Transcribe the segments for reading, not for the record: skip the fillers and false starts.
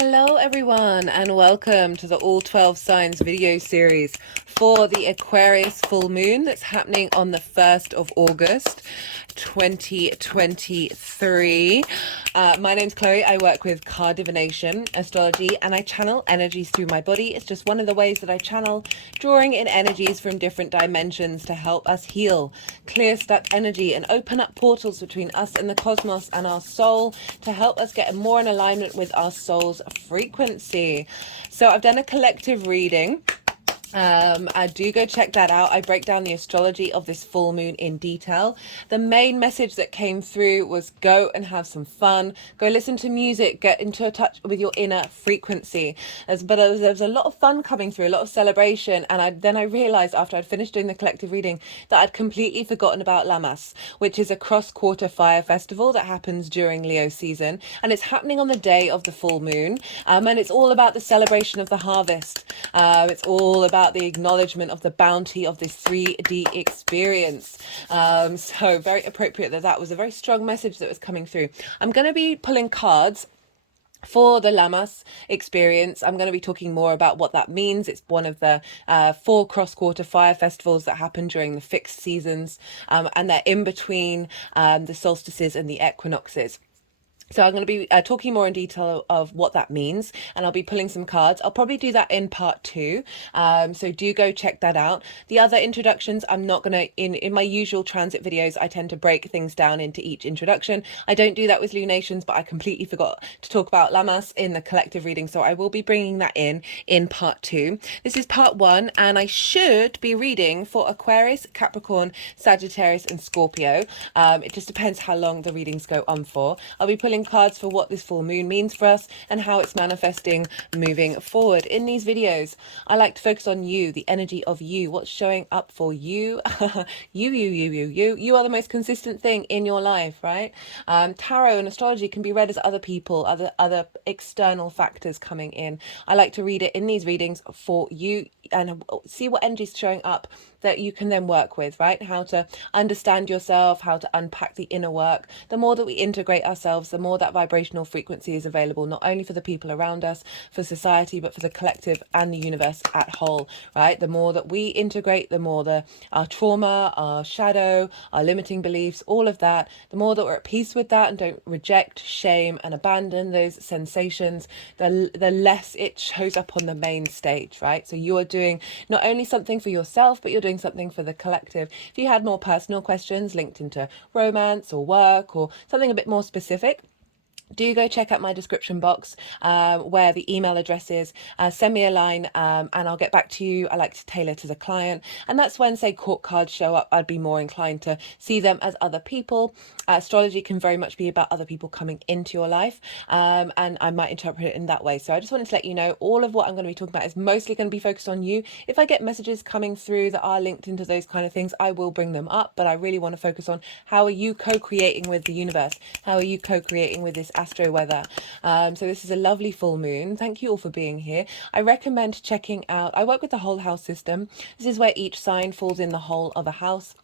Hello everyone and welcome to the All 12 Signs video series for the Aquarius full moon that's happening on the 1st of August 2023. My name's Chloe. I work with card divination, astrology, and I channel energies through my body. It's just one of the ways that I channel, drawing in energies from different dimensions to help us heal, clear stuck energy, and open up portals between us and the cosmos and our soul to help us get more in alignment with our soul's frequency. So I've done a collective reading. I do go check that out. I break down the astrology of this full moon in detail. The main message that came through was go and have some fun, go listen to music, get into a touch with your inner frequency. There was a lot of fun coming through, a lot of celebration, and then I realized after I'd finished doing the collective reading that I'd completely forgotten about Lammas, which is a cross-quarter fire festival that happens during Leo season, and it's happening on the day of the full moon, and it's all about the celebration of the harvest. It's all about the acknowledgement of the bounty of this 3D experience. So very appropriate that was a very strong message that was coming through. I'm going to be pulling cards for the Lammas experience. I'm going to be talking more about what that means. It's one of the 4 cross-quarter fire festivals that happen during the fixed seasons, and they're in between the solstices and the equinoxes. So I'm going to be talking more in detail of what that means, and I'll be pulling some cards. I'll probably do that in part 2. So do go check that out. The other introductions, I'm not going to, in my usual transit videos, I tend to break things down into each introduction. I don't do that with lunations, but I completely forgot to talk about Lammas in the collective reading. So I will be bringing that in part 2. This is part 1, and I should be reading for Aquarius, Capricorn, Sagittarius, and Scorpio. It just depends how long the readings go on for. I'll be pulling cards for what this full moon means for us and how it's manifesting moving forward. In these videos, I like to focus on you, the energy of you, what's showing up for you. You are the most consistent thing in your life, right? Tarot and astrology can be read as other people, other external factors coming in. I like to read it in these readings for you and see what energy is showing up that you can then work with, right? How to understand yourself, how to unpack the inner work. The more that we integrate ourselves, the more that vibrational frequency is available, not only for the people around us, for society, but for the collective and the universe at whole, right? The more that we integrate, the more our trauma, our shadow, our limiting beliefs, all of that, the more that we're at peace with that and don't reject, shame, and abandon those sensations, the less it shows up on the main stage, right? So you are doing not only something for yourself, but you're doing something for the collective. If you had more personal questions linked into romance or work or something a bit more specific, do go check out my description box where the email address is. Send me a line and I'll get back to you. I like to tailor to the client. And that's when, say, court cards show up, I'd be more inclined to see them as other people. Astrology can very much be about other people coming into your life, and I might interpret it in that way. So I just wanted to let you know all of what I'm going to be talking about is mostly going to be focused on you. If I get messages coming through that are linked into those kind of things, I will bring them up, but I really want to focus on how are you co-creating with the universe? How are you co-creating with this astro weather? So this is a lovely full moon. Thank you all for being here. I recommend checking out, I work with the whole house system. This is where each sign falls in the whole of a house.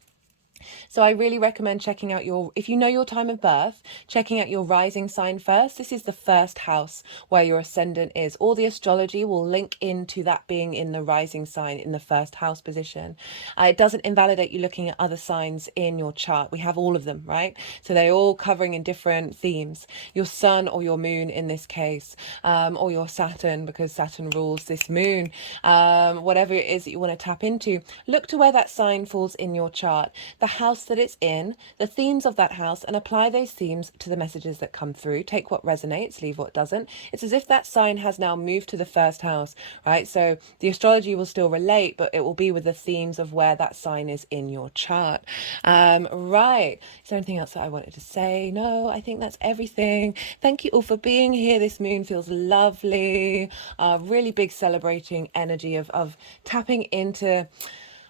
So I really recommend checking out if you know your time of birth, checking out your rising sign first. This is the first house where your ascendant is. All the astrology will link into that being in the rising sign in the first house position. It doesn't invalidate you looking at other signs in your chart. We have all of them, right? So they're all covering in different themes. Your sun or your moon in this case, or your Saturn, because Saturn rules this moon. Whatever it is that you want to tap into, look to where that sign falls in your chart. The house that it's in, the themes of that house, and apply those themes to the messages that come through. Take what resonates, leave what doesn't. It's as if that sign has now moved to the first house, right? So the astrology will still relate, but it will be with the themes of where that sign is in your chart. Right. Is there anything else that I wanted to say? No, I think that's everything. Thank you all for being here. This moon feels lovely. Really big celebrating energy of tapping into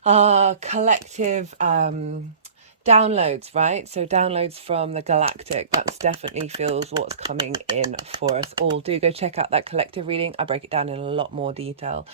collective downloads, right? So downloads from the galactic. That's definitely feels what's coming in for us all. Do go check out that collective reading. I break it down in a lot more detail.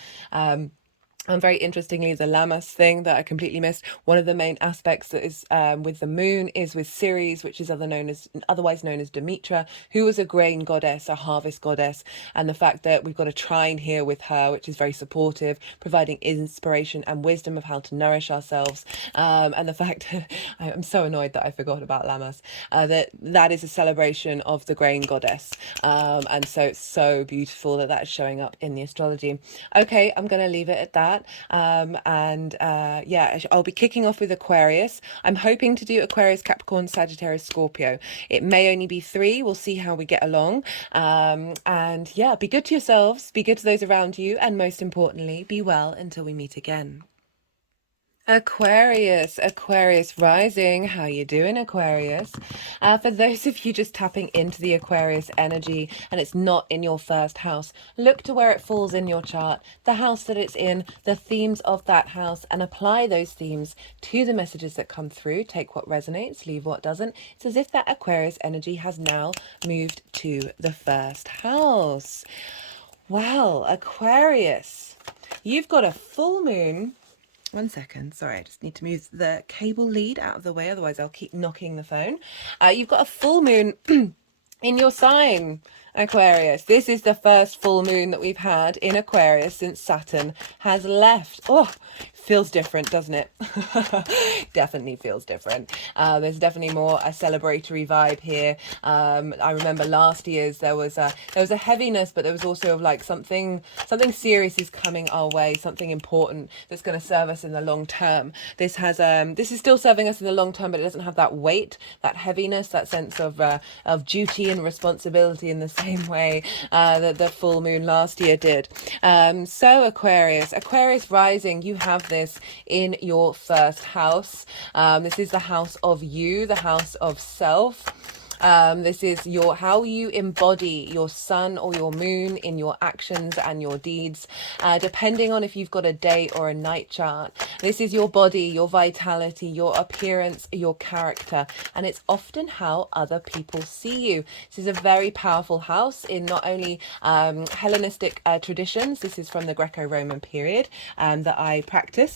And very interestingly, the Lammas thing that I completely missed, one of the main aspects that is with the moon is with Ceres, which is otherwise known as Demetra, who was a grain goddess, a harvest goddess. And the fact that we've got a trine here with her, which is very supportive, providing inspiration and wisdom of how to nourish ourselves. And the fact, I'm so annoyed that I forgot about Lammas, that is a celebration of the grain goddess. And so it's so beautiful that that's showing up in the astrology. Okay, I'm going to leave it at that. Yeah, I'll be kicking off with Aquarius. I'm hoping to do Aquarius, Capricorn, Sagittarius, Scorpio. It may only be 3. We'll see how we get along. And yeah, be good to yourselves, be good to those around you, and most importantly, be well until we meet again. Aquarius rising. How you doing, Aquarius? For those of you just tapping into the Aquarius energy and it's not in your first house, look to where it falls in your chart, the house that it's in, the themes of that house, and apply those themes to the messages that come through. Take what resonates, leave what doesn't. It's as if that Aquarius energy has now moved to the first house. Wow, Aquarius, you've got a full moon. One second, sorry, I just need to move the cable lead out of the way, otherwise I'll keep knocking the phone. You've got a full moon in your sign, Aquarius. This is the first full moon that we've had in Aquarius since Saturn has left. Oh, feels different, doesn't it? Definitely feels different. There's definitely more a celebratory vibe here. I remember last year's there was a heaviness, but there was also like something serious is coming our way, something important that's going to serve us in the long term. This is still serving us in the long term, but it doesn't have that weight, that heaviness, that sense of duty and responsibility in the same way that the full moon last year did. So Aquarius rising, you have this in your first house. This is the house of you, the house of self. This is how you embody your sun or your moon in your actions and your deeds, depending on if you've got a day or a night chart. This is your body, your vitality, your appearance, your character, and it's often how other people see you. This is a very powerful house in not only Hellenistic traditions. This is from the Greco-Roman period that I practice,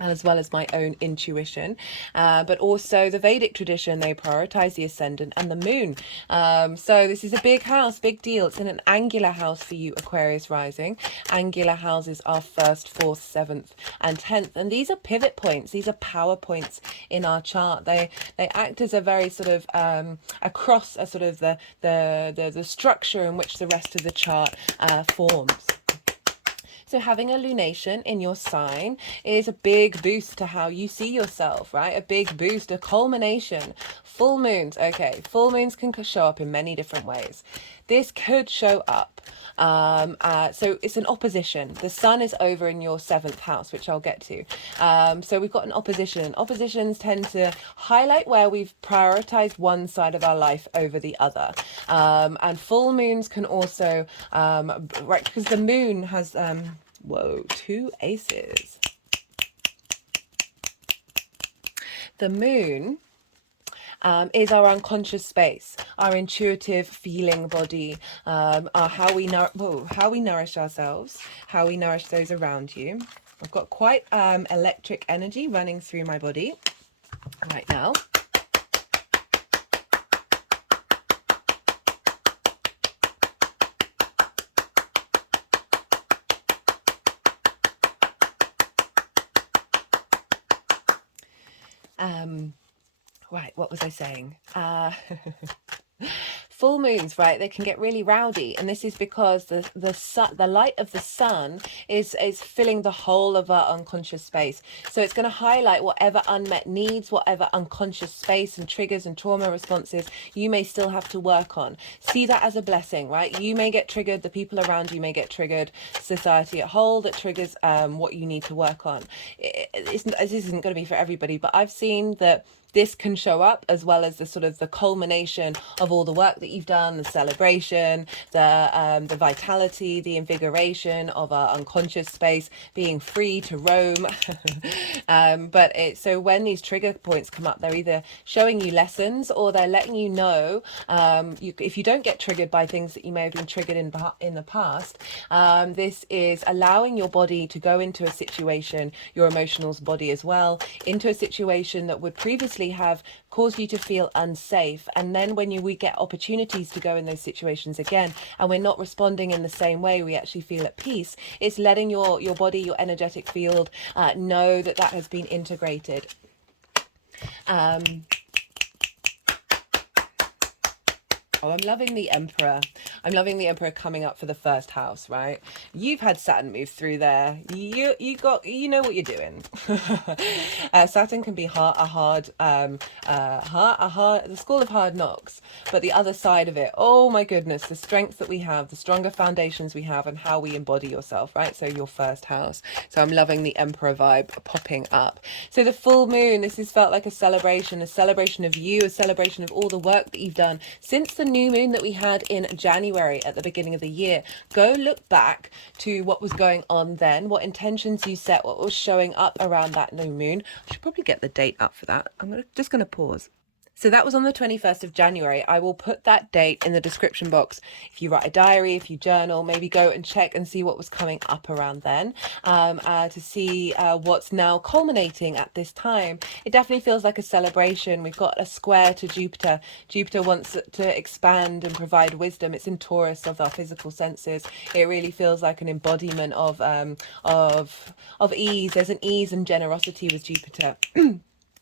as well as my own intuition, but also the Vedic tradition. They prioritize the ascendant and the moon. So this is a big house, big deal. It's in an angular house for you, Aquarius rising. Angular houses are 1st, 4th, 7th, and 10th, and these are pivot points. These are power points in our chart. They act as a very sort of across a sort of the structure in which the rest of the chart forms. So having a lunation in your sign is a big boost to how you see yourself, right? A big boost, a culmination. Full moons, okay, full moons can show up in many different ways. This could show up. So it's an opposition. The sun is over in your 7th house, which I'll get to. So we've got an opposition. Oppositions tend to highlight where we've prioritized one side of our life over the other. And full moons can also, right, because the moon has, 2 aces. The moon is our unconscious space, our intuitive feeling body, how we nourish ourselves, how we nourish those around you. I've got quite electric energy running through my body right now. Right, what was I saying? Full moons, right, they can get really rowdy, and this is because the light of the sun is filling the whole of our unconscious space. So it's going to highlight whatever unmet needs, whatever unconscious space and triggers and trauma responses you may still have to work on. See that as a blessing, right? You may get triggered, the people around you may get triggered, society at whole that triggers what you need to work on. This isn't going to be for everybody, but I've seen that this can show up, as well as the sort of the culmination of all the work that you've done, the celebration, the vitality, the invigoration of our unconscious space being free to roam. So when these trigger points come up, they're either showing you lessons, or they're letting you know, if you don't get triggered by things that you may have been triggered in the past, this is allowing your body to go into a situation, your emotional body as well, into a situation that would previously have caused you to feel unsafe. And then when we get opportunities to go in those situations again, and we're not responding in the same way, we actually feel at peace. It's letting your body, your energetic field, know that that has been integrated. Oh, I'm loving the Emperor. I'm loving the Emperor coming up for the first house, right? You've had Saturn move through there. You know what you're doing. Saturn can be the school of hard knocks, but the other side of it, oh my goodness, the strength that we have, the stronger foundations we have, and how we embody yourself, right? So your first house. So I'm loving the Emperor vibe popping up. So the full moon, this has felt like a celebration of you, a celebration of all the work that you've done since the new moon that we had in January at the beginning of the year. Go look back to what was going on then, what intentions you set, what was showing up around that new moon. I should probably get the date up for that. I'm just going to pause. So that was on the 21st of January. I will put that date in the description box. If you write a diary, if you journal, maybe go and check and see what was coming up around then, to see what's now culminating at this time. It definitely feels like a celebration. We've got a square to Jupiter. Jupiter wants to expand and provide wisdom. It's in Taurus, of our physical senses. It really feels like an embodiment of ease. There's an ease and generosity with Jupiter.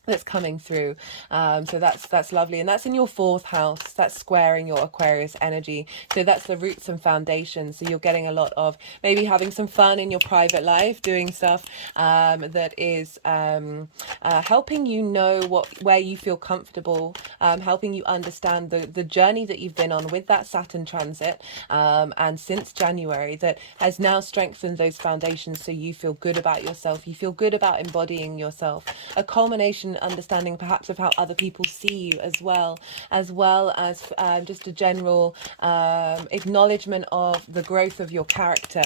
That's coming through. So that's lovely, and that's in your fourth house. That's squaring your Aquarius energy. So that's the roots and foundations. So you're getting a lot of maybe having some fun in your private life, doing stuff that is helping you know where you feel comfortable, helping you understand the journey that you've been on with that Saturn transit, and since January, that has now strengthened those foundations, so you feel good about yourself, you feel good about embodying yourself. A culmination understanding perhaps of how other people see you, as well as just a general acknowledgement of the growth of your character.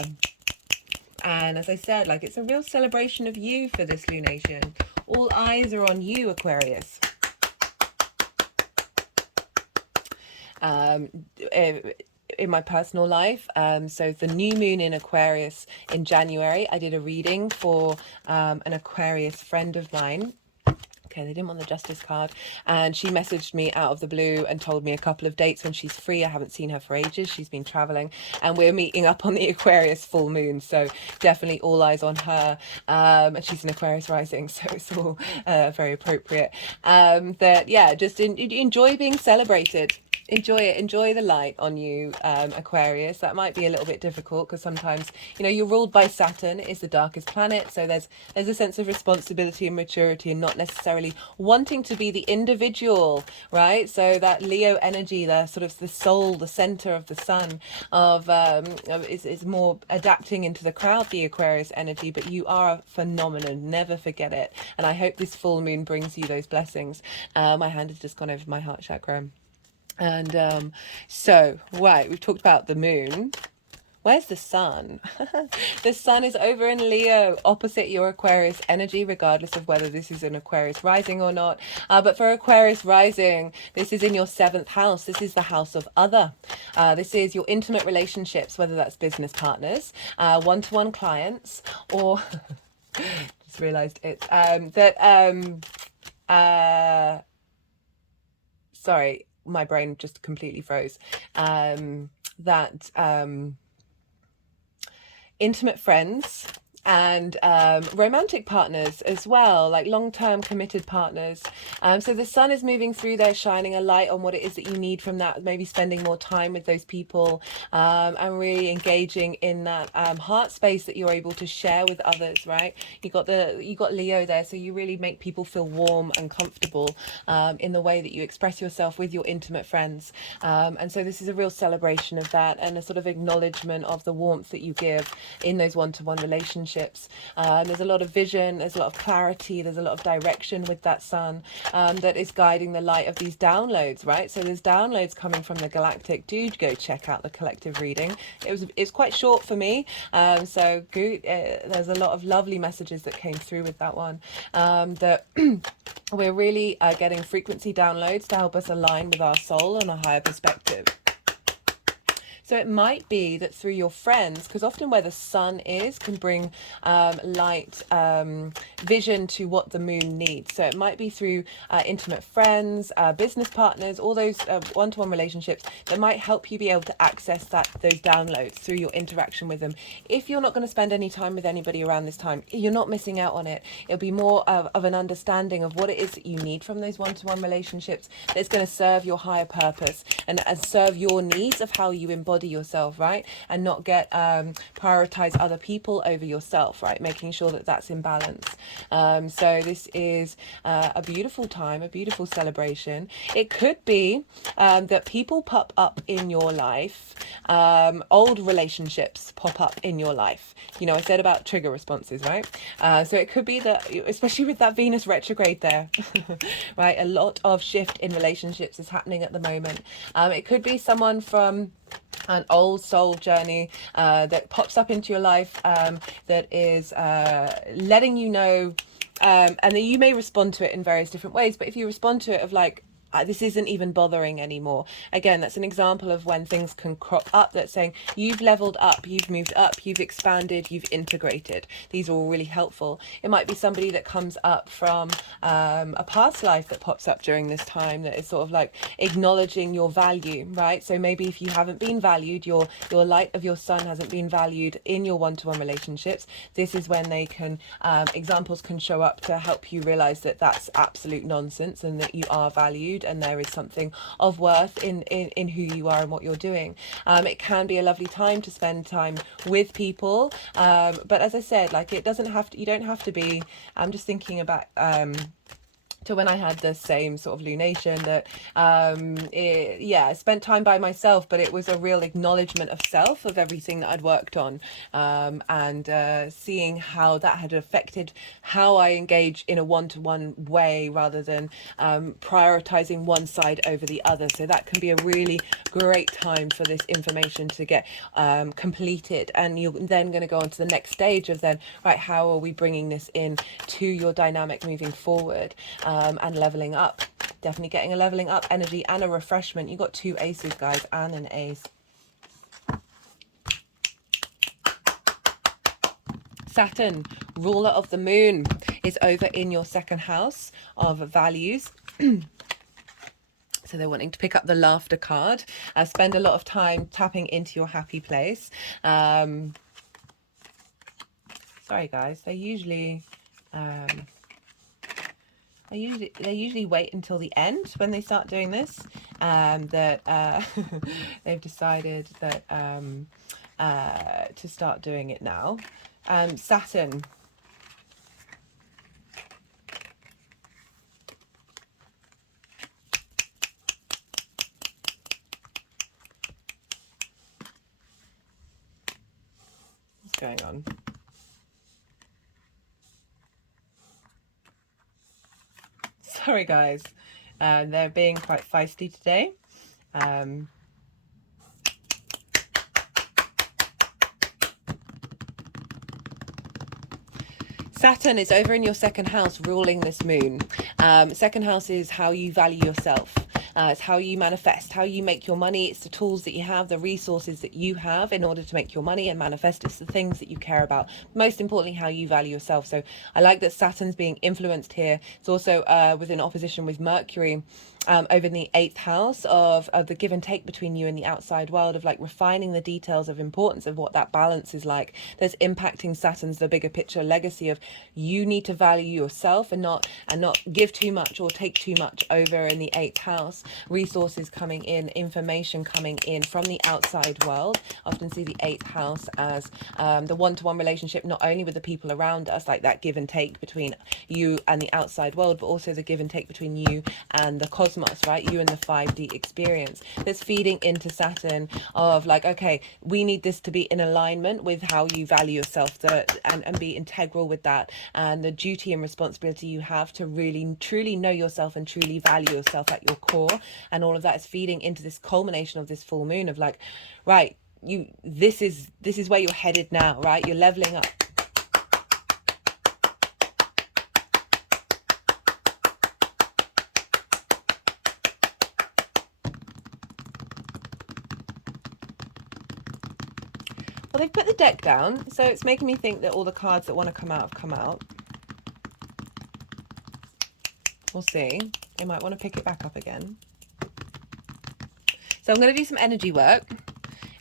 And as I said, like, it's a real celebration of you for this lunation. All eyes are on you, Aquarius. In my personal life, so the new moon in Aquarius in January, I did a reading for an Aquarius friend of mine. Okay, they didn't want the justice card, and she messaged me out of the blue and told me a couple of dates when she's free. I haven't seen her for ages. She's been traveling, and we're meeting up on the Aquarius full moon, so definitely all eyes on her. And she's an Aquarius rising, so it's all very appropriate. Just enjoy being celebrated. Enjoy it. Enjoy the light on you, Aquarius. That might be a little bit difficult because sometimes, you're ruled by Saturn. It's the darkest planet. So there's a sense of responsibility and maturity, and not necessarily wanting to be the individual, right? So that Leo energy, the sort of the soul, the center of the sun is more adapting into the crowd, the Aquarius energy, but you are a phenomenon. Never forget it. And I hope this full moon brings you those blessings. My hand has just gone over my heart chakra. And right, we've talked about the moon. Where's the sun? The sun is over in Leo, opposite your Aquarius energy, regardless of whether this is an Aquarius rising or not. But for Aquarius rising, this is in your 7th house. This is the house of other. This is your intimate relationships, whether that's business partners, one-to-one clients, or just realized it's sorry, my brain just completely froze. Intimate friends and romantic partners as well, like long-term committed partners. So the sun is moving through there, shining a light on what it is that you need from that, maybe spending more time with those people, and really engaging in that heart space that you're able to share with others, right? You got Leo there, so you really make people feel warm and comfortable in the way that you express yourself with your intimate friends. And so this is a real celebration of that, and a sort of acknowledgement of the warmth that you give in those one-to-one relationships. relationships. There's a lot of vision, there's a lot of clarity, there's a lot of direction with that sun that is guiding the light of these downloads, right? So there's downloads coming from the galactic. Do go check out the collective reading. It's quite short for me, so good. There's a lot of lovely messages that came through with that one. That we're really getting frequency downloads to help us align with our soul and a higher perspective. So it might be that through your friends, because often where the sun is can bring light, vision to what the moon needs. So it might be through intimate friends, business partners, all those one-to-one relationships that might help you be able to access those downloads through your interaction with them. If you're not going to spend any time with anybody around this time, you're not missing out on it. It'll be more of an understanding of what it is that you need from those one-to-one relationships that's going to serve your higher purpose and serve your needs of how you embody yourself, right? And not get prioritize other people over yourself, right? Making sure that that's in balance. So this is a beautiful time, a beautiful celebration. It could be that people pop up in your life, old relationships pop up in your life. You know, I said about trigger responses, right? So it could be that, especially with that Venus retrograde there, right? A lot of shift in relationships is happening at the moment. It could be someone from an old soul journey that pops up into your life that is letting you know, and then you may respond to it in various different ways, but if you respond to it of like, this isn't even bothering anymore. Again, that's an example of when things can crop up that's saying you've leveled up, you've moved up, you've expanded, you've integrated. These are all really helpful. It might be somebody that comes up from a past life that pops up during this time that is sort of like acknowledging your value, right? So maybe if you haven't been valued, your light of your sun hasn't been valued in your one-to-one relationships, this is when they can, examples can show up to help you realize that that's absolute nonsense and that you are valued and there is something of worth in who you are and what you're doing. It can be a lovely time to spend time with people, but as I said, like it doesn't have to, you don't have to be, I'm just thinking about to when I had the same sort of lunation that I spent time by myself, but it was a real acknowledgement of self, of everything that I'd worked on, and seeing how that had affected how I engage in a one-to-one way rather than prioritizing one side over the other. So that can be a really great time for this information to get completed, and you're then going to go on to the next stage of then, right, how are we bringing this in to your dynamic moving forward, and leveling up. Definitely getting a leveling up energy and a refreshment. You got two aces, guys, and an ace. Saturn, ruler of the moon, is over in your second house of values. So they're wanting to pick up the laughter card. Spend a lot of time tapping into your happy place. Sorry, guys. They usually wait until the end when they start doing this. They've decided that to start doing it now. Saturn. What's going on? Sorry, guys. They're being quite feisty today. Saturn is over in your second house ruling this moon. Second house is how you value yourself. It's how you manifest, how you make your money. It's the tools that you have, the resources that you have in order to make your money and manifest. It's the things that you care about. Most importantly, how you value yourself. So I like that Saturn's being influenced here. It's also within opposition with Mercury. Over in the 8th house of the give and take between you and the outside world, of like refining the details of importance of what that balance is like. There's impacting Saturn's the bigger picture legacy of you need to value yourself and not give too much or take too much over in the 8th house. Resources coming in, information coming in from the outside world. Often see the 8th house as the one-to-one relationship, not only with the people around us, like that give and take between you and the outside world, but also the give and take between you and the cosmos cosmos, right? You and the 5D experience that's feeding into Saturn of like, okay, we need this to be in alignment with how you value yourself, and be integral with that, and the duty and responsibility you have to really truly know yourself and truly value yourself at your core. And all of that is feeding into this culmination of this full moon of like, right, this is where you're headed now, right? You're leveling up. Well, they've put the deck down, so it's making me think that all the cards that want to come out have come out. We'll see. They might want to pick it back up again. So I'm going to do some energy work.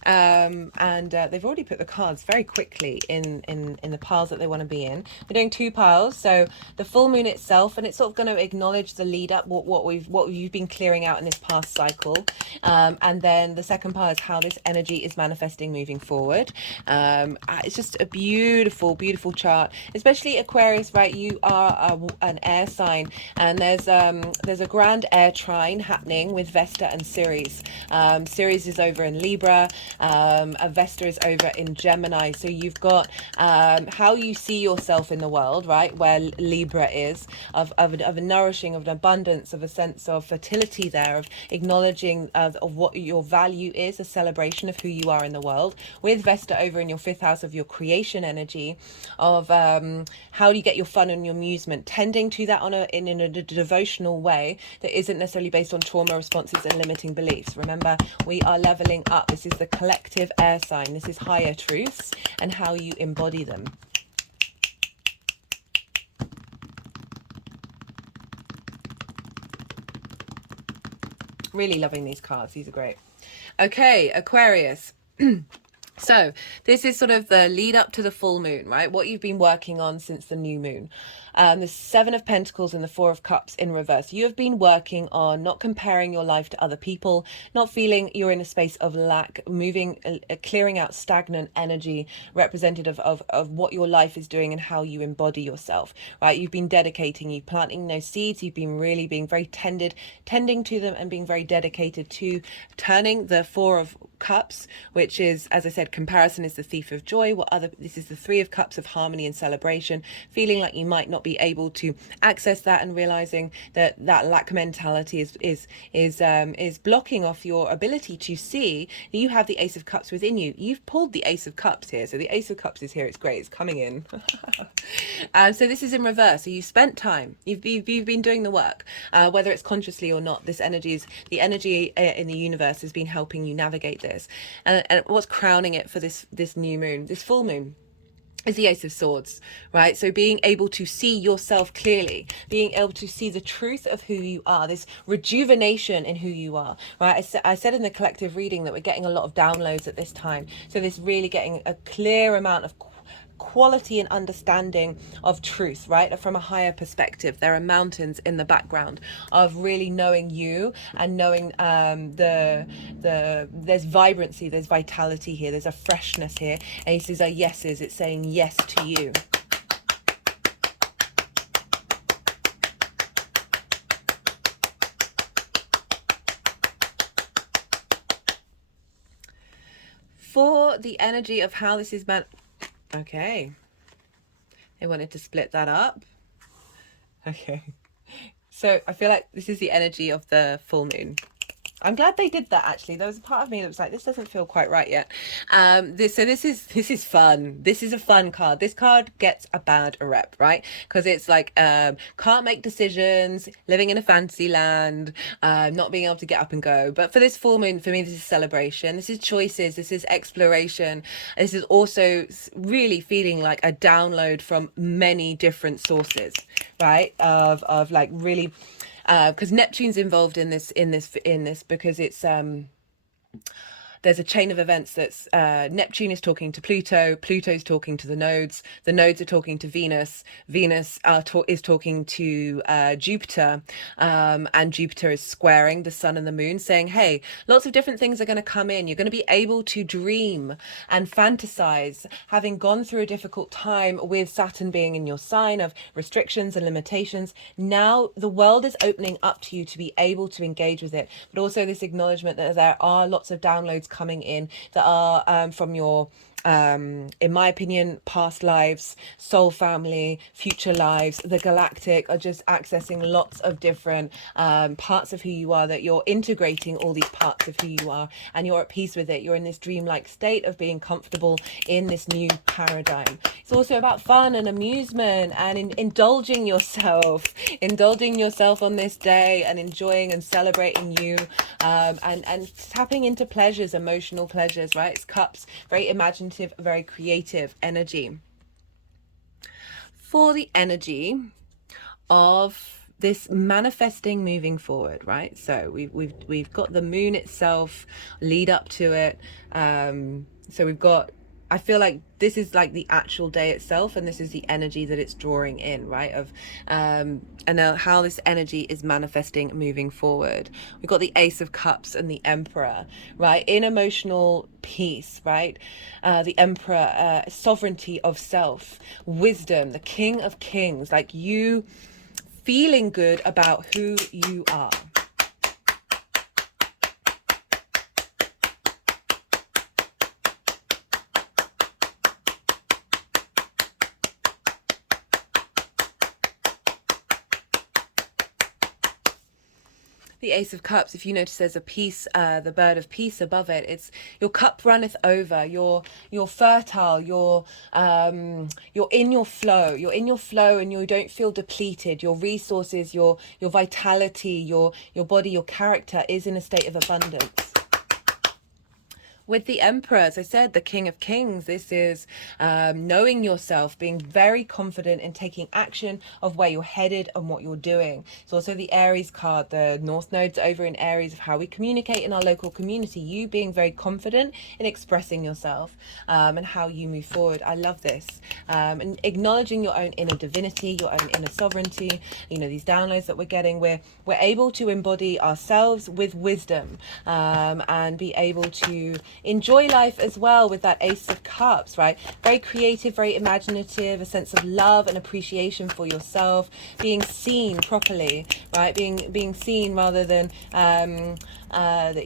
And they've already put the cards very quickly in the piles that they want to be in. We're doing 2 piles, so the full moon itself, and it's sort of going to acknowledge the lead up, what you've been clearing out in this past cycle, and then the second pile is how this energy is manifesting moving forward. It's just a beautiful chart, especially Aquarius, right? You are an air sign, and there's a grand air trine happening with Vesta and Ceres. Ceres is over in Libra. Vesta is over in Gemini. So you've got how you see yourself in the world, right? Where Libra is, of a nourishing, of an abundance, of a sense of fertility there, of acknowledging of what your value is, a celebration of who you are in the world. With Vesta over in your 5th house of your creation energy, of how do you get your fun and your amusement, tending to that in a devotional way that isn't necessarily based on trauma responses and limiting beliefs. Remember, we are leveling up. This is the collective air sign. This is higher truths and how you embody them. Really loving these cards. These are great. Okay, Aquarius. So this is sort of the lead up to the full moon, right? What you've been working on since the new moon. The 7 of Pentacles and the 4 of Cups in reverse. You have been working on not comparing your life to other people, not feeling you're in a space of lack, moving, clearing out stagnant energy representative of what your life is doing and how you embody yourself, right? You've been dedicating, you've planting those seeds, you've been really being very tending to them and being very dedicated to turning the 4 of Cups, which is, as I said, comparison is the thief of joy. This is the 3 of Cups of harmony and celebration, feeling like you might not be able to access that, and realizing that lack mentality is blocking off your ability to see that you have the Ace of Cups within you. You've pulled the Ace of Cups here, so the Ace of Cups is here. It's great. It's coming in. So this is in reverse. So you've spent time. You've been doing the work, whether it's consciously or not. The energy in the universe has been helping you navigate this. And what's crowning it for this new moon, this full moon, is the Ace of Swords, right? So being able to see yourself clearly, being able to see the truth of who you are, this rejuvenation in who you are, right? I said in the collective reading that we're getting a lot of downloads at this time. So this really getting a clear amount of quality and understanding of truth, right? From a higher perspective. There are mountains in the background of really knowing you and knowing there's vibrancy, there's vitality here, there's a freshness here. And Aces are yeses. It's saying yes to you. For the energy of how this is meant. Okay, they wanted to split that up. Okay, so I feel like this is the energy of the full moon. I'm glad they did that, actually. There was a part of me that was like, this doesn't feel quite right yet. This is fun. This is a fun card. This card gets a bad rep, right? Because it's like, can't make decisions, living in a fantasy land, not being able to get up and go. But for this full moon, for me, this is celebration. This is choices. This is exploration. This is also really feeling like a download from many different sources, right? Of like really... because Neptune's involved in this because it's there's a chain of events that's Neptune is talking to Pluto, Pluto's talking to the nodes are talking to Venus, Venus is talking to Jupiter, and Jupiter is squaring the sun and the moon, saying, hey, lots of different things are going to come in. You're going to be able to dream and fantasize, having gone through a difficult time with Saturn being in your sign of restrictions and limitations. Now the world is opening up to you to be able to engage with it, but also this acknowledgement that there are lots of downloads coming in that are from your in my opinion, past lives, soul family, future lives, the galactic, are just accessing lots of different parts of who you are, that you're integrating all these parts of who you are and you're at peace with it. You're in this dreamlike state of being comfortable in this new paradigm. It's also about fun and amusement and indulging yourself on this day and enjoying and celebrating you, and tapping into pleasures, emotional pleasures, right? It's cups, very imaginative, very creative energy. For the energy of this manifesting moving forward, right? So we've got the moon itself, lead up to it. So we've got, I feel like this is like the actual day itself, and this is the energy that it's drawing in, right? Of and how this energy is manifesting moving forward. We've got the Ace of Cups and the Emperor, right? In emotional peace, right? The Emperor, sovereignty of self, wisdom, the King of Kings, like you feeling good about who you are. The Ace of Cups, if you notice there's a peace, the bird of peace above it, it's your cup runneth over, you're fertile, you're in your flow, and you don't feel depleted. Your resources, your vitality, your body, your character is in a state of abundance. With the Emperor, as I said, the King of Kings, this is knowing yourself, being very confident in taking action of where you're headed and what you're doing. It's also the Aries card, the North Node's over in Aries, of how we communicate in our local community. You being very confident in expressing yourself and how you move forward. I love this. And acknowledging your own inner divinity, your own inner sovereignty, you know, these downloads that we're getting, we're able to embody ourselves with wisdom and be able to enjoy life as well with that Ace of Cups, right? Very creative, very imaginative, a sense of love and appreciation for yourself, being seen properly, right? Being seen rather than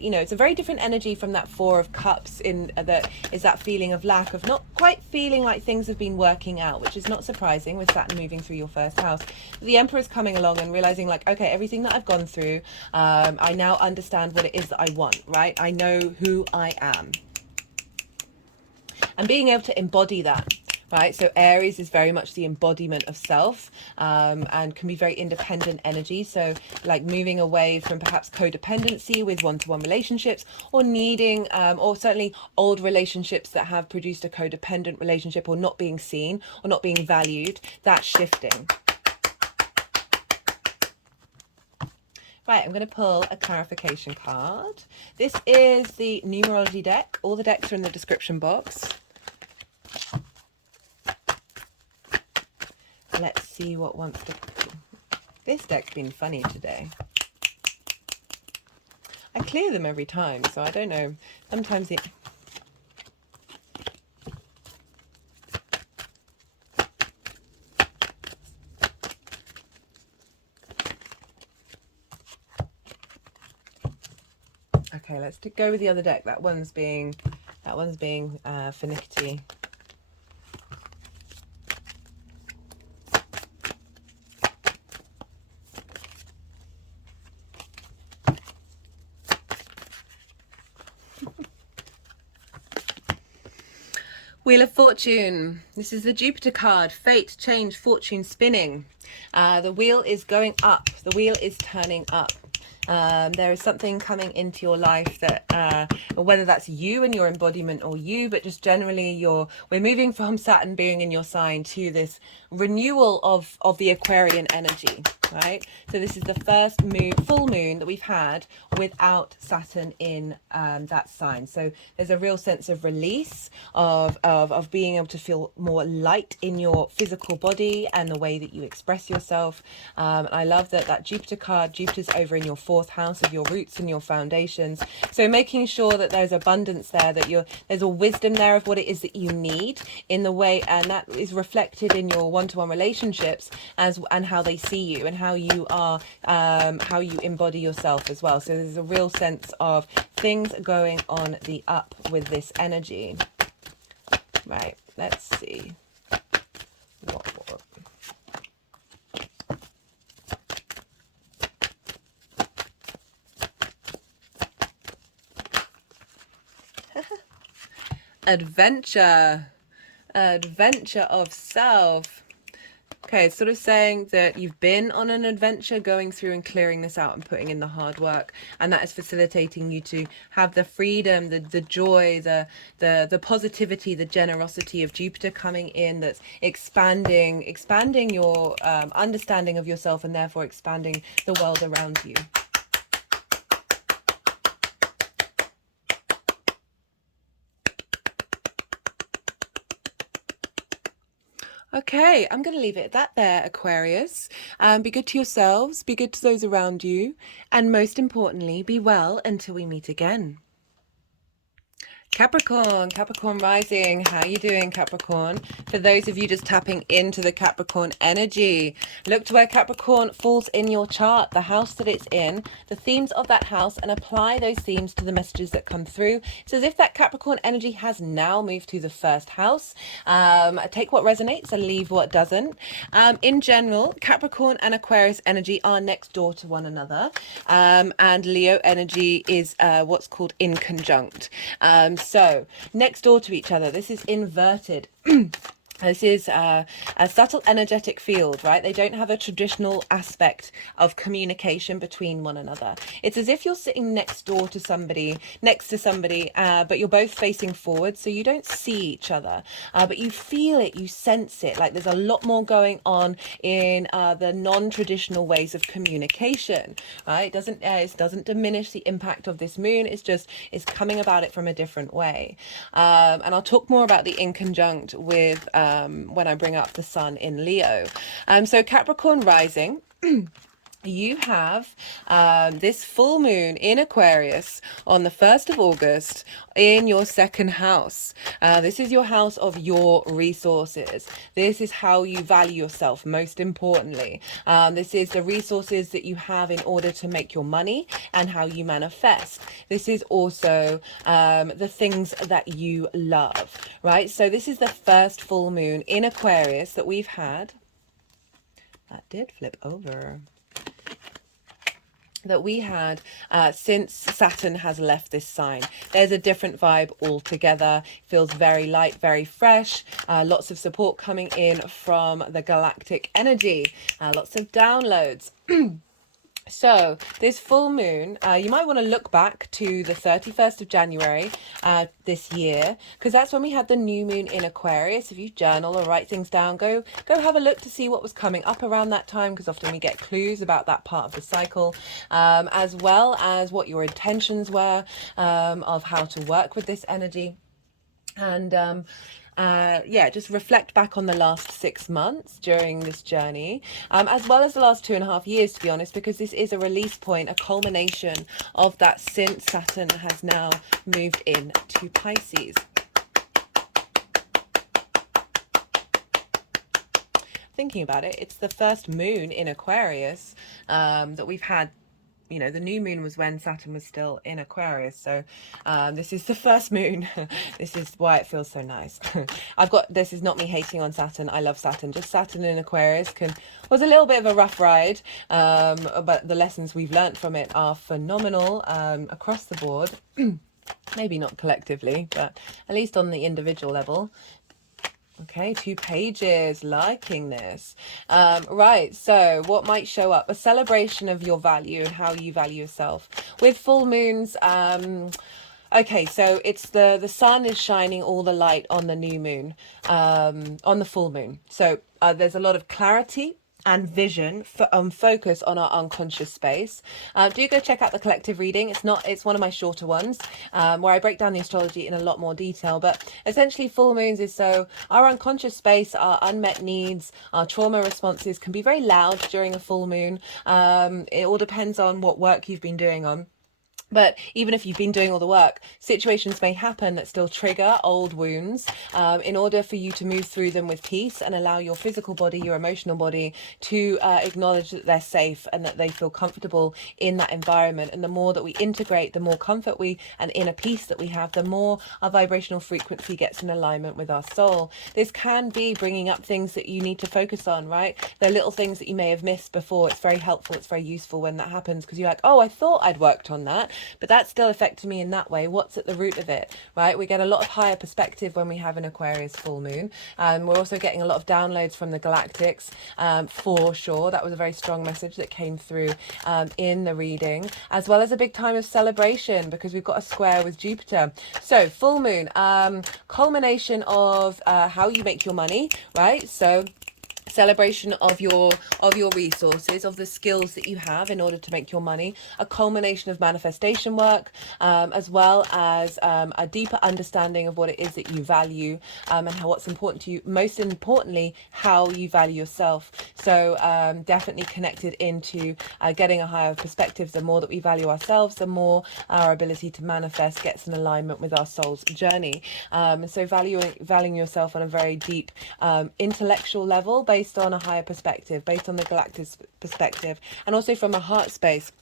you know, it's a very different energy from that Four of Cups, in that is that feeling of lack, of not quite feeling like things have been working out, which is not surprising with Saturn moving through your first house. The Emperor is coming along and realizing, like, okay, everything that I've gone through, I now understand what it is that I want, right? I know who I am. And being able to embody that, right? So Aries is very much the embodiment of self, and can be very independent energy. So like moving away from perhaps codependency with one-to-one relationships, or needing, or certainly old relationships that have produced a codependent relationship, or not being seen or not being valued. That's shifting. Right, I'm going to pull a clarification card. This is the numerology deck. All the decks are in the description box. Let's see what wants to... This deck's been funny today. I clear them every time, so I don't know. Sometimes it... Okay, let's go with the other deck. That one's being finicky. Wheel of Fortune. This is the Jupiter card. Fate, change, fortune, spinning. The wheel is going up. The wheel is turning up. There is something coming into your life that, whether that's you and your embodiment or you, but just generally we're moving from Saturn being in your sign to this renewal of the Aquarian energy, right? So this is the first full moon that we've had without Saturn in that sign. So there's a real sense of release, of being able to feel more light in your physical body and the way that you express yourself. I love that Jupiter card. Jupiter's over in your 4th house of your roots and your foundations. So making sure that there's abundance there, that there's a wisdom there of what it is that you need in the way, and that is reflected in your one-to-one relationships and how they see you and how you are, how you embody yourself as well. So there's a real sense of things going on the up with this energy. Right, let's see. Adventure of self. Okay, it's sort of saying that you've been on an adventure, going through and clearing this out and putting in the hard work, and that is facilitating you to have the freedom, the joy, the positivity, the generosity of Jupiter coming in, that's expanding your understanding of yourself, and therefore expanding the world around you. Okay, I'm going to leave it at that there, Aquarius. Be good to yourselves, be good to those around you, and most importantly, be well until we meet again. Capricorn rising. How are you doing, Capricorn? For those of you just tapping into the Capricorn energy, look to where Capricorn falls in your chart, the house that it's in, the themes of that house, and apply those themes to the messages that come through. It's as if that Capricorn energy has now moved to the 1st house. Take what resonates and leave what doesn't. In general, Capricorn and Aquarius energy are next door to one another, and Leo energy is what's called in conjunct. So next door to each other, this is inverted. This is a subtle energetic field, right? They don't have a traditional aspect of communication between one another. It's as if you're sitting next to somebody, but you're both facing forward, so you don't see each other, but you feel it, you sense it. Like there's a lot more going on in the non-traditional ways of communication, right? It doesn't diminish the impact of this moon. It's coming about it from a different way. And I'll talk more about the in conjunct with when I bring up the sun in Leo. So Capricorn rising, you have this full moon in Aquarius on the 1st of August in your 2nd house. This is your house of your resources. This is how you value yourself, most importantly. This is the resources that you have in order to make your money and how you manifest. This is also the things that you love, right? So this is the first full moon in Aquarius that we've had. That did flip over. That we had since Saturn has left this sign. There's a different vibe altogether. Feels very light, very fresh. Lots of support coming in from the galactic energy. Lots of downloads. So this full moon, you might want to look back to the 31st of January this year, because that's when we had the new moon in Aquarius. If you journal or write things down, go have a look to see what was coming up around that time, because often we get clues about that part of the cycle, as well as what your intentions were of how to work with this energy. And just reflect back on the last 6 months during this journey, as well as the last 2.5 years, to be honest, because this is a release point, a culmination of that since Saturn has now moved into Pisces. Thinking about it, it's the first moon in Aquarius that we've had. You know, the new moon was when Saturn was still in Aquarius. So this is the first moon. This is why it feels so nice. This is not me hating on Saturn. I love Saturn. Just Saturn in Aquarius was a little bit of a rough ride. But the lessons we've learned from it are phenomenal across the board. Maybe not collectively, but at least on the individual level. Okay, 2 pages, liking this. Right, so what might show up? A celebration of your value and how you value yourself. With full moons, okay, so it's the sun is shining all the light on the new moon, on the full moon. So there's a lot of clarity and vision for focus on our unconscious space. Do go check out the collective reading. It's one of my shorter ones, where I break down the astrology in a lot more detail. But essentially, full moons is so our unconscious space, our unmet needs, our trauma responses can be very loud during a full moon. It all depends on what work you've been doing on. But even if you've been doing all the work, situations may happen that still trigger old wounds. In order for you to move through them with peace and allow your physical body, your emotional body to acknowledge that they're safe and that they feel comfortable in that environment. And the more that we integrate, the more comfort and inner peace that we have, the more our vibrational frequency gets in alignment with our soul. This can be bringing up things that you need to focus on, right? They're little things that you may have missed before. It's very helpful. It's very useful when that happens, because you're like, oh, I thought I'd worked on that, but that still affected me in that way. What's at the root of it, right? We get a lot of higher perspective when we have an Aquarius full moon. We're also getting a lot of downloads from the galactics, for sure. That was a very strong message that came through in the reading, as well as a big time of celebration because we've got a square with Jupiter. So full moon, culmination of how you make your money, right? So celebration of your resources, of the skills that you have in order to make your money, a culmination of manifestation work, as well as a deeper understanding of what it is that you value, and what's important to you, most importantly how you value yourself. So definitely connected into getting a higher perspective. The more that we value ourselves, the more our ability to manifest gets in alignment with our soul's journey. So valuing yourself on a very deep intellectual level, based on a higher perspective, based on the galactic perspective, and also from a heart space,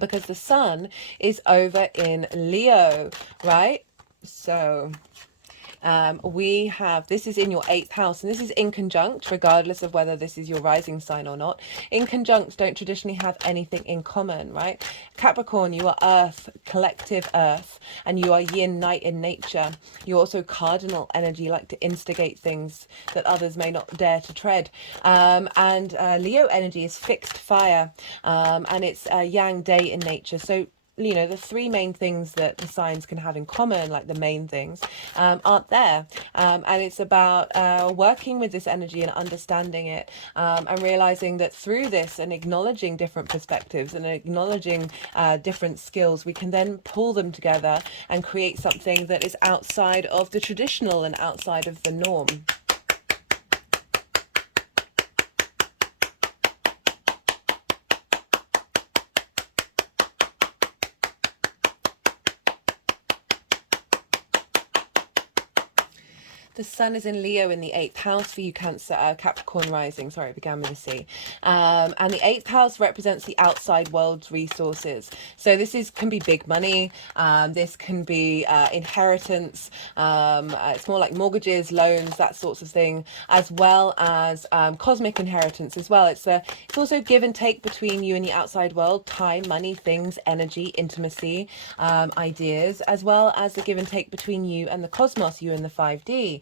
because the sun is over in Leo, right? So we have, this is in your 8th house, and this is in conjunct, regardless of whether this is your rising sign or not. In conjunct don't traditionally have anything in common, right? Capricorn, you are earth, collective earth, and you are yin, night in nature. You're also cardinal energy, like to instigate things that others may not dare to tread. And Leo energy is fixed fire, and it's yang, day in nature. So you know, the 3 main things that the signs can have in common, like the main things, aren't there. And it's about working with this energy and understanding it, and realizing that through this and acknowledging different perspectives and acknowledging different skills, we can then pull them together and create something that is outside of the traditional and outside of the norm. The sun is in Leo in the 8th house for you Cancer, Capricorn rising, sorry, it began with a C. And the 8th house represents the outside world's resources. So this can be big money, this can be inheritance, it's more like mortgages, loans, that sorts of thing, as well as cosmic inheritance as well. It's also give and take between you and the outside world, time, money, things, energy, intimacy, ideas, as well as the give and take between you and the cosmos, you and the 5D.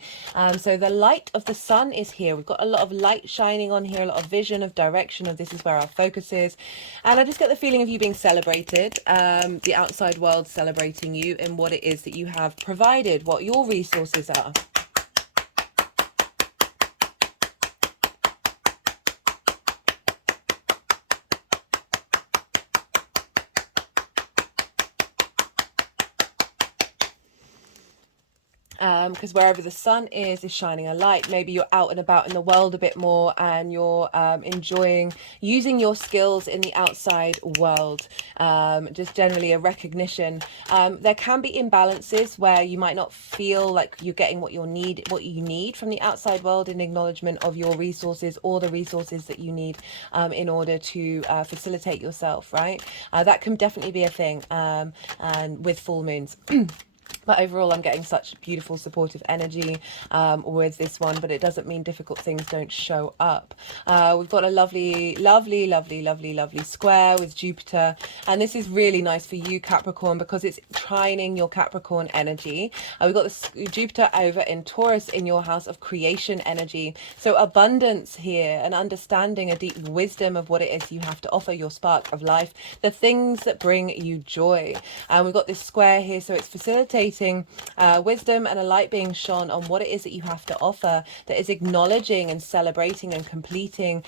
So the light of the sun is here. We've got a lot of light shining on here, a lot of vision, of direction, of this is where our focus is. And I just get the feeling of you being celebrated, the outside world celebrating you and what it is that you have provided, what your resources are. Because wherever the sun is shining a light. Maybe you're out and about in the world a bit more and you're enjoying using your skills in the outside world, just generally a recognition. There can be imbalances where you might not feel like you're getting what you need from the outside world in acknowledgement of your resources or the resources that you need in order to facilitate yourself, right? That can definitely be a thing, and with full moons. But overall, I'm getting such beautiful, supportive energy with this one, but it doesn't mean difficult things don't show up. We've got a lovely, lovely, lovely, lovely, lovely square with Jupiter. And this is really nice for you, Capricorn, because it's trining your Capricorn energy. We've got this Jupiter over in Taurus in your house of creation energy. So abundance here, and understanding, a deep wisdom of what it is you have to offer, your spark of life, the things that bring you joy. And we've got this square here, so it's facilitating wisdom and a light being shone on what it is that you have to offer, that is acknowledging and celebrating and completing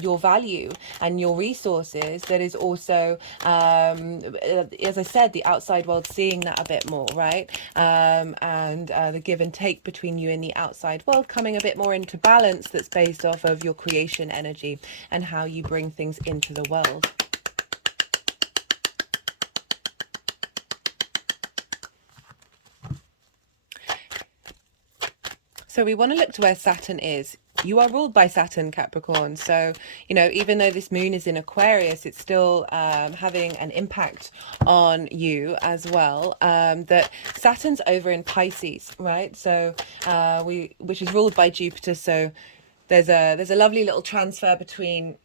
your value and your resources, that is also as I said, the outside world seeing that a bit more, right? And the give and take between you and the outside world coming a bit more into balance, that's based off of your creation energy and how you bring things into the world. So we want to look to where Saturn is. You are ruled by Saturn, Capricorn. So, you know, even though this moon is in Aquarius, it's still having an impact on you as well. That Saturn's over in Pisces, right? So which is ruled by Jupiter. So there's a lovely little transfer between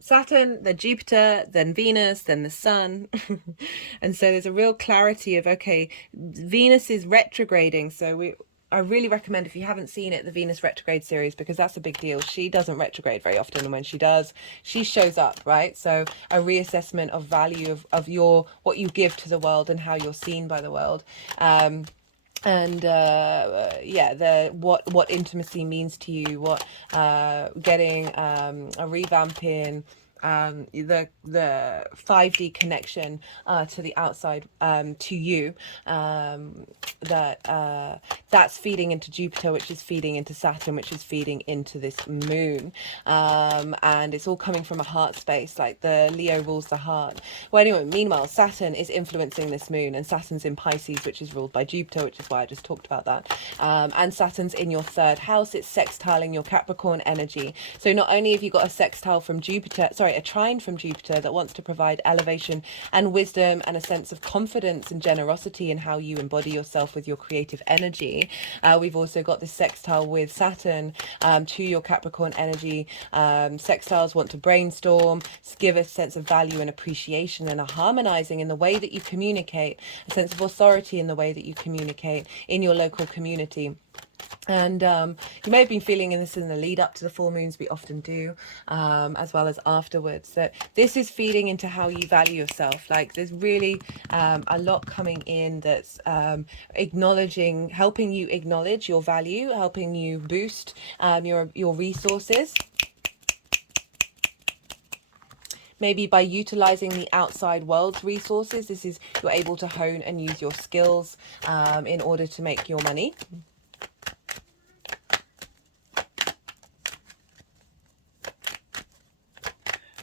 Saturn, then Jupiter, then Venus, then the Sun. And so there's a real clarity of, okay, Venus is retrograding. So I really recommend, if you haven't seen it, the Venus retrograde series, because that's a big deal. She doesn't retrograde very often, and when she does, she shows up, right? So a reassessment of value of your, what you give to the world and how you're seen by the world. Yeah, what intimacy means to you, what getting a revamp in the 5D connection to the outside, to you, that's feeding into Jupiter, which is feeding into Saturn, which is feeding into this moon, and it's all coming from a heart space, like the Leo rules the heart. Well, anyway, meanwhile, Saturn is influencing this moon, and Saturn's in Pisces, which is ruled by Jupiter, which is why I just talked about that. And Saturn's in your third house. It's sextiling your Capricorn energy. So not only have you got a sextile from Jupiter, sorry, a trine from Jupiter that wants to provide elevation and wisdom and a sense of confidence and generosity in how you embody yourself with your creative energy. We've also got this sextile with Saturn to your Capricorn energy. Sextiles want to brainstorm, give a sense of value and appreciation, and a harmonizing in the way that you communicate, a sense of authority in the way that you communicate in your local community. And you may have been feeling this in the lead up to the full moons, we often do, as well as afterwards, that this is feeding into how you value yourself. Like there's really a lot coming in that's acknowledging, helping you acknowledge your value, helping you boost your resources. Maybe by utilizing the outside world's resources, this is, you're able to hone and use your skills in order to make your money.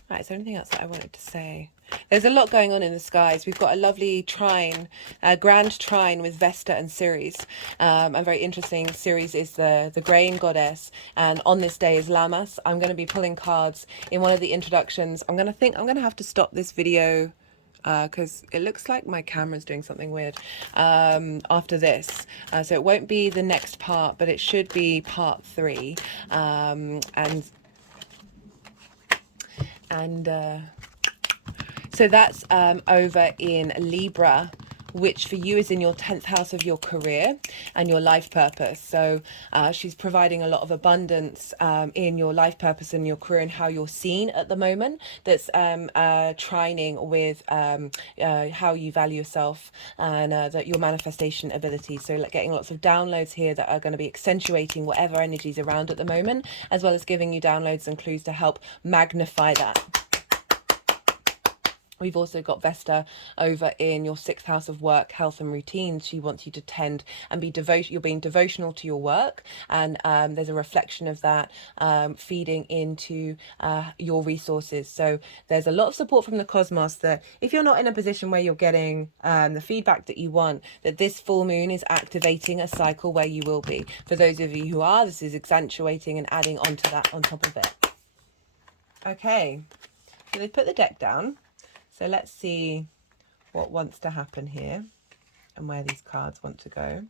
Right, is there anything else that I wanted to say? There's a lot going on in the skies. We've got a lovely trine, a grand trine with Vesta and Ceres. And very interesting, Ceres is the grain goddess, and on this day is Lammas. I'm going to be pulling cards in one of the introductions. I'm going to have to stop this video because it looks like my camera's doing something weird after this. So it won't be the next part, but it should be part 3. So that's over in Libra, which for you is in your 10th house of your career and your life purpose. So she's providing a lot of abundance in your life purpose and your career and how you're seen at the moment. That's trining with how you value yourself and that your manifestation ability. So like getting lots of downloads here that are going to be accentuating whatever energy's around at the moment, as well as giving you downloads and clues to help magnify that. We've also got Vesta over in your 6th house of work, health and routines. She wants you to tend and be you're being devotional to your work, and there's a reflection of that feeding into your resources. So there's a lot of support from the cosmos that if you're not in a position where you're getting the feedback that you want, that this full moon is activating a cycle where you will be. For those of you who are, this is accentuating and adding onto that on top of it. Okay, so they put the deck down. So let's see what wants to happen here. and where these cards want to go.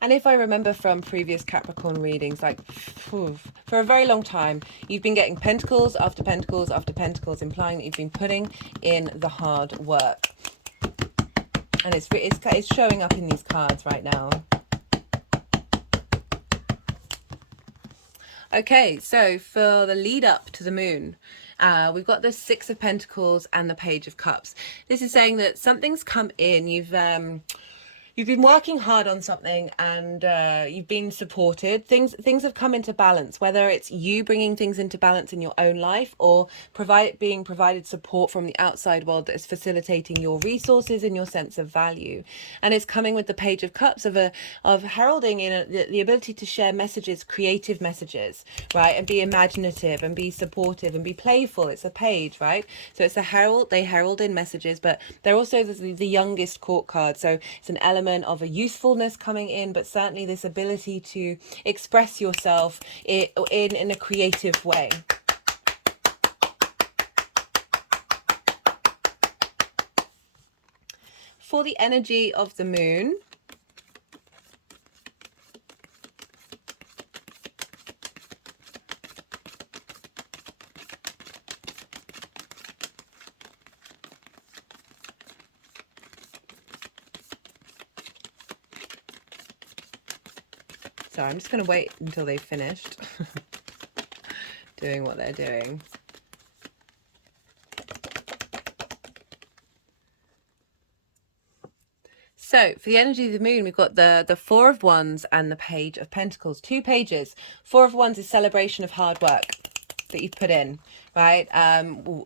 And if I remember from previous Capricorn readings, like for a very long time, you've been getting pentacles after pentacles after pentacles, implying that you've been putting in the hard work. And it's showing up in these cards right now. Okay, so for the lead up to the moon, we've got the Six of Pentacles and the Page of Cups. This is saying that something's come in. You've been working hard on something, and you've been supported. Things have come into balance, whether it's you bringing things into balance in your own life, or being provided support from the outside world that is facilitating your resources and your sense of value. And it's coming with the Page of Cups of heralding the ability to share messages, creative messages, right? And be imaginative and be supportive and be playful. It's a page, right? So it's a herald. They herald in messages, but they're also the youngest court card. So it's an element of a usefulness coming in, but certainly this ability to express yourself in a creative way. For the energy of the moon, so I'm just going to wait until they've finished doing what they're doing. So for the energy of the moon, we've got the Four of Wands and the Page of Pentacles. 2 pages. Four of Wands is celebration of hard work that you've put in, right?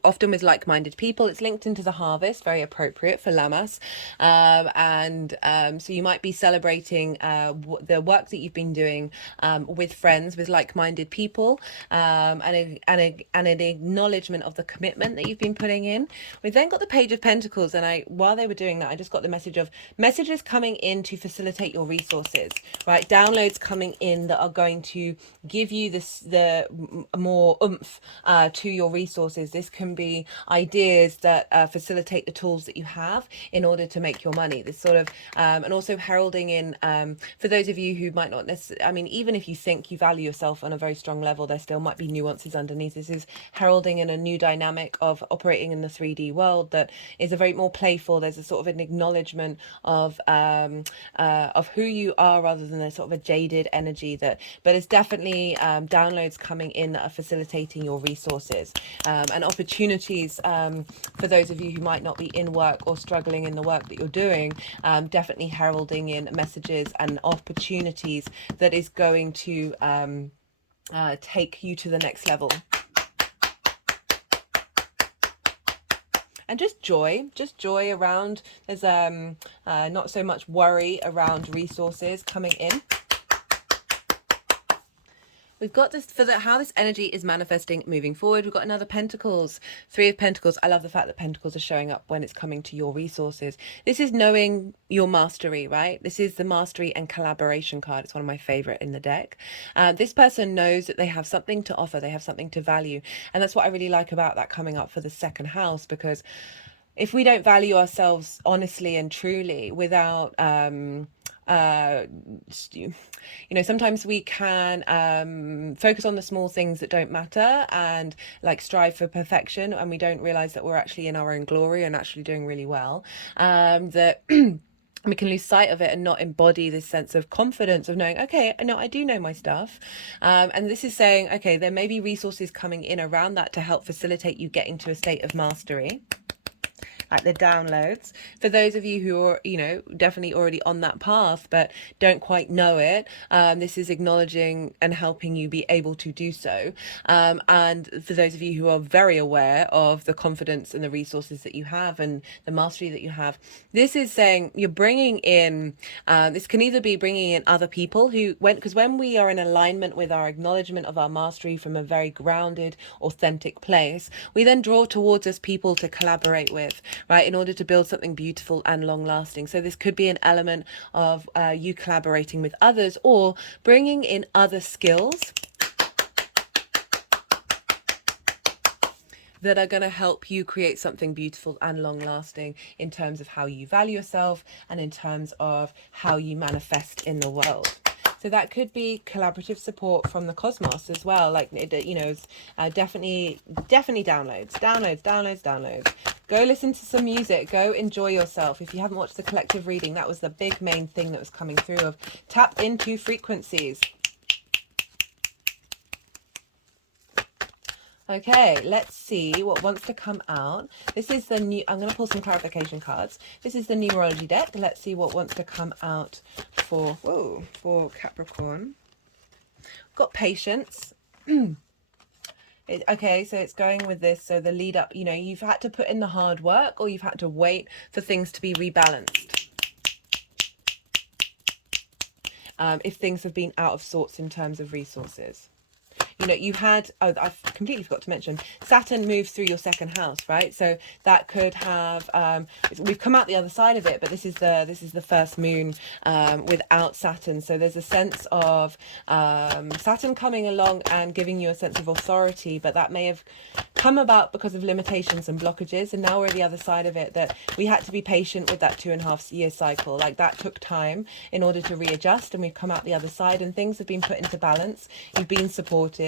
Often with like-minded people. It's linked into the harvest, very appropriate for Lammas. So you might be celebrating the work that you've been doing with friends, with like-minded people, and an acknowledgement of the commitment that you've been putting in. We've then got the Page of Pentacles, and while they were doing that, I just got the message of messages coming in to facilitate your resources, right? Downloads coming in that are going to give you the more oomph to your resources. This can be ideas that facilitate the tools that you have in order to make your money. This sort of and also heralding in for those of you who might not necessarily, I mean, even if you think you value yourself on a very strong level, there still might be nuances underneath. This is heralding in a new dynamic of operating in the 3D world that is a very more playful. There's a sort of an acknowledgement of who you are, rather than a sort of a jaded energy. But it's definitely downloads coming in that are facilitating your resources and opportunities for those of you who might not be in work or struggling in the work that you're doing. Definitely heralding in messages and opportunities that is going to take you to the next level. And just joy around. There's not so much worry around resources coming in. We've got this for how this energy is manifesting moving forward. We've got another Pentacles, 3 of Pentacles. I love the fact that Pentacles are showing up when it's coming to your resources. This is knowing your mastery, right? This is the mastery and collaboration card. It's one of my favorite in the deck. This person knows that they have something to offer. They have something to value. And that's what I really like about that coming up for the second house, because if we don't value ourselves honestly and truly without sometimes we can focus on the small things that don't matter and like strive for perfection, and we don't realize that we're actually in our own glory and actually doing really well, that we can lose sight of it and not embody this sense of confidence of knowing, okay, no, I do know my stuff. And this is saying, okay, there may be resources coming in around that to help facilitate you getting to a state of mastery. like the downloads. For those of you who are, you know, definitely already on that path but don't quite know it, this is acknowledging and helping you be able to do so. And for those of you who are very aware of the confidence and the resources that you have and the mastery that you have, this is saying you're bringing in, this can either be bringing in other people who went, because when we are in alignment with our acknowledgement of our mastery from a very grounded, authentic place, we then draw towards us people to collaborate with, right, in order to build something beautiful and long lasting. So this could be an element of you collaborating with others or bringing in other skills that are going to help you create something beautiful and long lasting in terms of how you value yourself and in terms of how you manifest in the world. So that could be collaborative support from the cosmos as well. Like, you know, definitely downloads. Go listen to some music. Go enjoy yourself. If you haven't watched the collective reading, that was the big main thing that was coming through, of tap into frequencies. Okay, let's see what wants to come out. This is the new, I'm going to pull some clarification cards. This is the numerology deck. Let's see what wants to come out for Capricorn. Got patience. Okay, so it's going with this. So the lead up, you know, you've had to put in the hard work or you've had to wait for things to be rebalanced. If things have been out of sorts in terms of resources. You know, you had, oh, I've completely forgot to mention, Saturn moves through your second house, right? So that could have, we've come out the other side of it, but this is the first moon without Saturn. So there's a sense of Saturn coming along and giving you a sense of authority, but that may have come about because of limitations and blockages. And now we're at the other side of it, that we had to be patient with that 2.5 year cycle. Like, that took time in order to readjust, and we've come out the other side and things have been put into balance. You've been supported.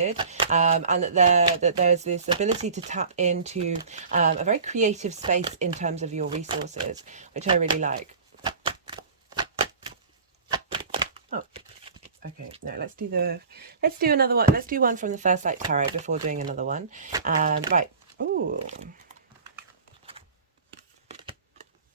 And that there's this ability to tap into a very creative space in terms of your resources, which I really like. Oh, okay. No, let's do another one. Let's do one from the First Light Tarot before doing another one. Right. Ooh.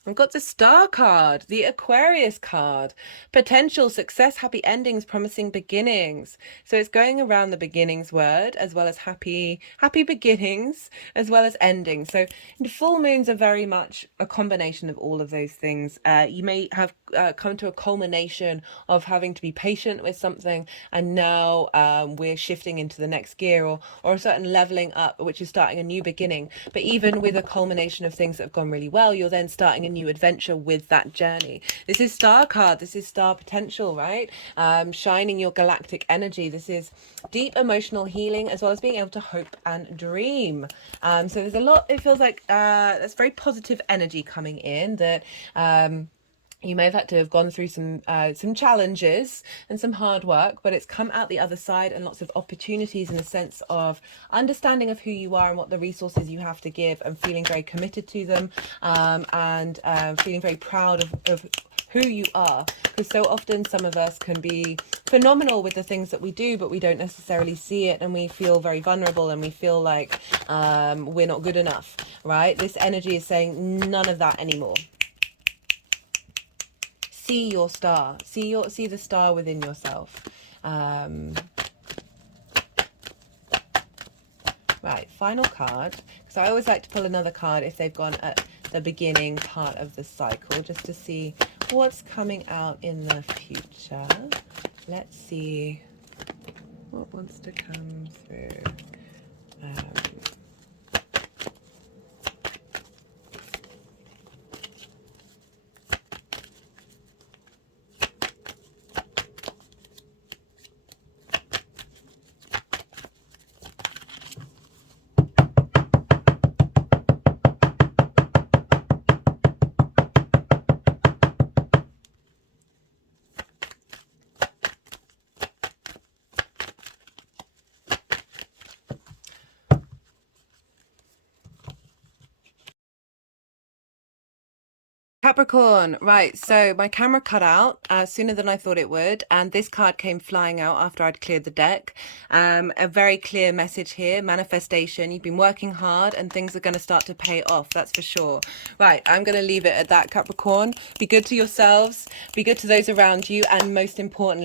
I've got the Star card, the Aquarius card, potential success, happy endings, promising beginnings. So it's going around the beginnings word, as well as happy beginnings, as well as endings. So the full moons are very much a combination of all of those things. You may have come to a culmination of having to be patient with something, and now we're shifting into the next gear, or a certain leveling up, which is starting a new beginning. But even with a culmination of things that have gone really well, you're then starting a new adventure with that journey. This is Star card. This is star potential, right? Shining your galactic energy. This is deep emotional healing, as well as being able to hope and dream. So there's a lot, it feels like that's very positive energy coming in, that you may have had to have gone through some challenges and some hard work, but it's come out the other side, and lots of opportunities in the sense of understanding of who you are and what the resources you have to give, and feeling very committed to them, and feeling very proud of who you are. Because so often some of us can be phenomenal with the things that we do, but we don't necessarily see it, and we feel very vulnerable, and we feel like we're not good enough, right? This energy is saying none of that anymore. See your star. See the star within yourself. Right, final card. So I always like to pull another card if they've gone at the beginning part of the cycle, just to see what's coming out in the future. Let's see what wants to come through. Capricorn, right. So my camera cut out sooner than I thought it would, and this card came flying out after I'd cleared the deck. A very clear message here, manifestation. You've been working hard and things are going to start to pay off, that's for sure. Right, I'm going to leave it at that, Capricorn. Be good to yourselves, be good to those around you, and most importantly,